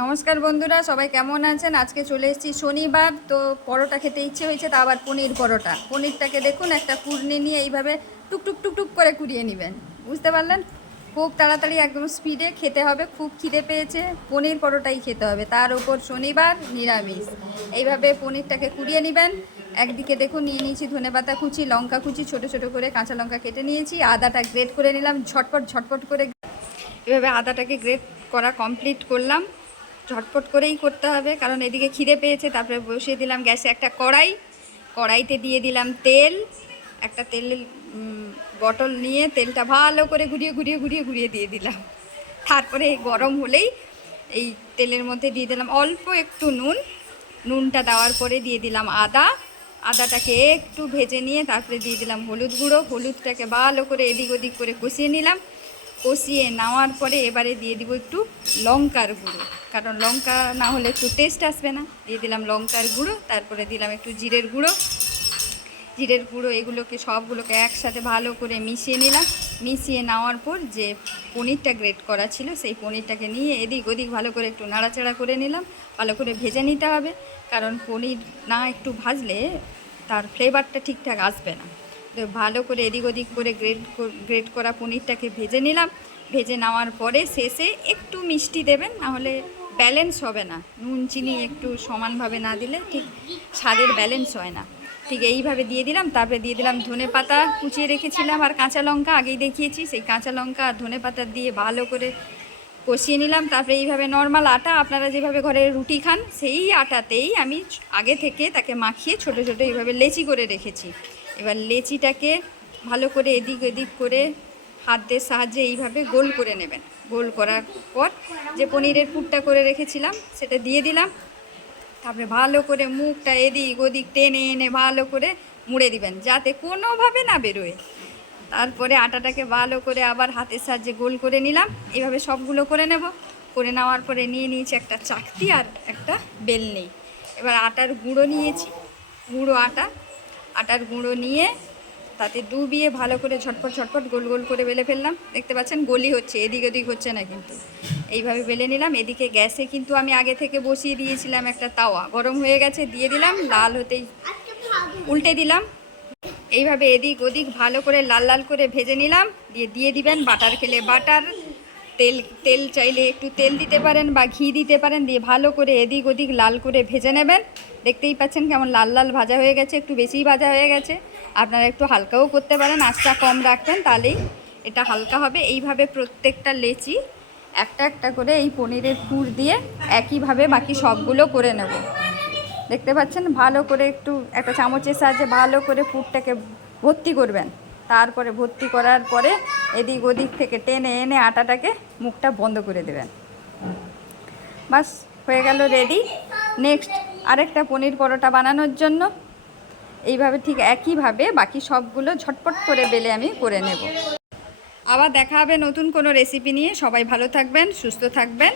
নমস্কার বন্ধুরা, সবাই কেমন আছেন? আজকে চলে এসেছি শনিবার, তো পরোটা খেতে ইচ্ছে হয়েছে, তা আবার পনির পরোটা। পনিরটাকে দেখুন, একটা কুড়নি নিয়ে এইভাবে টুকটুক টুকটুক করে কুড়িয়ে নেবেন। বুঝতে পারলেন? খুব তাড়াতাড়ি একদম স্পিডে খেতে হবে, খুব খিদে পেয়েছে, পনির পরোটাই খেতে হবে। তার উপর শনিবার নিরামিষ। এইভাবে পনিরটাকে কুড়িয়ে নেবেন। একদিকে দেখুন, নিয়ে নিয়েছি ধনেপাতা কুচি, লঙ্কা কুচি, ছোট ছোট করে কাঁচা লঙ্কা কেটে নিয়েছি, আদাটা গ্রেট করে নিলাম, ঝটপট ঝটপট করে। এভাবে আদাটাকে গ্রেট করা কমপ্লিট করলাম। ঝটপট করেই করতে হবে, কারণ এদিকে খিদে পেয়েছে, তারপরে বসিয়ে দিলাম গ্যাসে একটা কড়াই, কড়াইতে দিয়ে দিলাম তেল, একটা তেল বটল নিয়ে তেলটা ভালো করে ঘুরিয়ে ঘুরিয়ে ঘুরিয়ে ঘুরিয়ে দিয়ে দিলাম। তারপরে গরম হলেই এই তেলের মধ্যে দিয়ে দিলাম অল্প একটু নুন, নুনটা দেওয়ার পরে দিয়ে দিলাম আদা, আদাটাকে একটু ভেজে নিয়ে তারপরে দিয়ে দিলাম হলুদ গুঁড়ো, হলুদটাকে ভালো করে এদিক ওদিক করে কষিয়ে নিলাম। কষিয়ে নেওয়ার পরে এবারে দিয়ে দিব একটু লঙ্কার গুঁড়ো। কারণ লঙ্কা না হলে একটু টেস্ট আসবে না। দিয়ে দিলাম লঙ্কার গুঁড়ো, তারপরে দিলাম একটু জিরের গুঁড়ো। জিরের গুঁড়ো এগুলোকে সবগুলোকে একসাথে ভালো করে মিশিয়ে নিলাম। মিশিয়ে নেওয়ার পর যে পনিরটা গ্রেট করা ছিল, সেই পনিরটাকে নিয়ে এদিক ওদিক ভালো করে একটু নাড়াচাড়া করে নিলাম। ভালো করে ভেজে নিতে হবে। কারণ পনির না একটু ভাজলে তার ফ্লেভারটা ঠিকঠাক আসবে না। ভালো করে এদিক ওদিক করে গ্রেট গ্রেট করা পনিরটাকে ভেজে নিলাম। ভেজে নেওয়ার পরে শেষে একটু মিষ্টি দেবেন, নাহলে ব্যালেন্স হবে না। নুন, চিনি একটু সমানভাবে না দিলে ঠিক স্বাদের ব্যালেন্স হয় না। ঠিক এইভাবে দিয়ে দিলাম, তারপরে দিয়ে দিলাম ধনে পাতা কুচিয়ে রেখেছিলাম আর কাঁচা লঙ্কা আগেই দেখিয়েছি। সেই কাঁচা লঙ্কা আর ধনে পাতা দিয়ে ভালো করে কষিয়ে নিলাম। তারপরে এইভাবে নর্মাল আটা, আপনারা যেভাবে ঘরে রুটি খান, সেই আটাতেই আমি আগে থেকে তাকে মাখিয়ে ছোট ছোট এইভাবে লেচি করে রেখেছি। এবার লেচিটাকে ভালো করে এদিক এদিক করে হাতের সাহায্যে এইভাবে গোল করে নেবেন। গোল করার পর যে পনিরের পুরটা করে রেখেছিলাম, সেটা দিয়ে দিলাম। তারপরে ভালো করে মুখটা এদিক ওদিক টেনে এনে ভালো করে মুড়ে দিবেন, যাতে কোনোভাবে না বেরোয়। তারপরে আটাটাকে ভালো করে আবার হাতের সাহায্যে গোল করে নিলাম। এইভাবে সবগুলো করে নেব। করে নেওয়ার পরে নিয়ে নিয়েছি একটা চাকতি আর একটা বেলনি। এবার আটার গুঁড়ো নিয়েছি। গুঁড়ো আটা আটার গুঁড়ো নিয়ে তাতে ডুবিয়ে ভালো করে ঝটপট ঝটপট গোল গোল করে বেলে ফেললাম। দেখতে পাচ্ছেন গলি হচ্ছে, এদিক ওদিক হচ্ছে না কিন্তু। এইভাবে বেলে নিলাম, এদিকে গ্যাসে কিন্তু আমি আগে থেকে বসিয়ে দিয়েছিলাম একটা তাওয়া। গরম হয়ে গেছে, দিয়ে দিলাম, লাল হতেই উল্টে দিলাম। এইভাবে এদিক ওদিক ভালো করে লাল লাল করে ভেজে নিলাম, দিয়ে দিয়ে দিবেন বাটার খেলে বাটার। তেল তেল চাইলে একটু তেল দিতে পারেন বা ঘি দিতে পারেন, দিয়ে ভালো করে এদিক ওদিক লাল করে ভেজে নেবেন। দেখতেই পাচ্ছেন কেমন লাল লাল ভাজা হয়ে গেছে, একটু বেশিই ভাজা হয়ে গেছে। আপনারা একটু হালকাও করতে পারেন, আঁচটা কম রাখবেন তাহলেই এটা হালকা হবে। এইভাবে প্রত্যেকটা লেচি একটা একটা করে এই পনিরের পুর দিয়ে একইভাবে বাকি সবগুলো করে নেব। দেখতে পাচ্ছেন? ভালো করে একটু একটা চামচের সাহায্যে ভালো করে পুরটাকে ভর্তি করবেন। তারপরে ভর্তি করার পরে এদিক ওদিক থেকে টেনে এনে আটাটাকে মুখটা বন্ধ করে দেবেন। বাস, হয়ে গেল রেডি নেক্সট আরেকটা পনির পরোটা বানানোর জন্য। এইভাবে ঠিক একইভাবে বাকি সবগুলো ঝটপট করে বেলে আমি করে নেব। আবার দেখা হবে নতুন কোনো রেসিপি নিয়ে। সবাই ভালো থাকবেন, সুস্থ থাকবেন।